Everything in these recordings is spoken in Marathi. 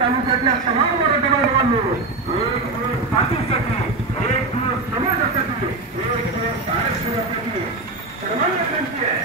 तालुक्यातल्या तमाम मराठवाड्यावांनो एक दिवस जातीसाठी, एक दिवस समाजासाठी, एक दिवस आरक्षणासाठी सर्वांना संधी आहे.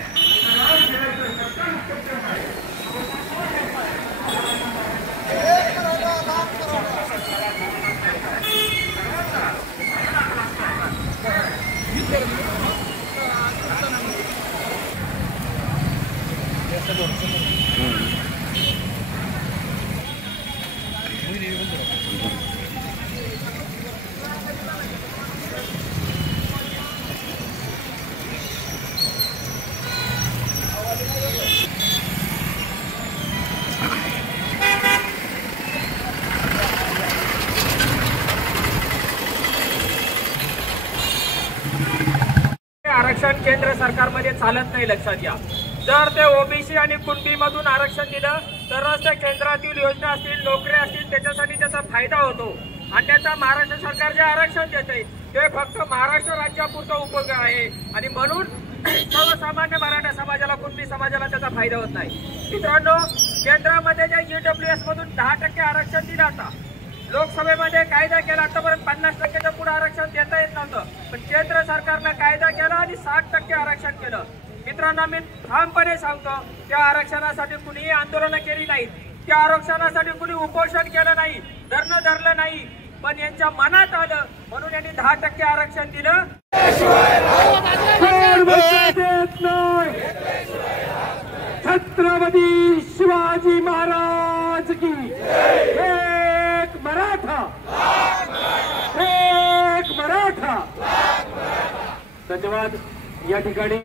आरक्षण केंद्र सरकारमध्ये चालत नाही, लक्षात घ्या. जर ते ओबीसी आणि कुणबीमधून आरक्षण दिलं तरच त्या केंद्रातील योजना असतील, नोकऱ्या असतील, त्याच्यासाठी त्याचा फायदा होतो. आणि त्याचा महाराष्ट्र सरकार जे आरक्षण देते ते फक्त महाराष्ट्र राज्यापुरता उपयोग आहे आणि म्हणून सर्वसामान्य मराठा समाजाला, कुणबी समाजाला त्याचा फायदा होत नाही. मित्रांनो, केंद्रामध्ये जे EWS मधून 10% आरक्षण दिलं, आता लोकसभेमध्ये कायदा केला, आतापर्यंत 50%च्या पुढे आरक्षण देता येत नव्हतं, पण केंद्र सरकारनं कायदा केला आणि 60% आरक्षण केलं. मित्रांनो, मी ठामपणे सांगतो, त्या आरक्षणासाठी कुणीही आंदोलन केली नाहीत, त्या आरक्षणासाठी कुणी उपोषण केलं नाही, धरणं धरलं नाही, पण यांच्या मनात आलं म्हणून यांनी 10% आरक्षण दिलं. छत्रपती शिवाजी महाराज की एक मराठा, एक मराठा. धन्यवाद. या ठिकाणी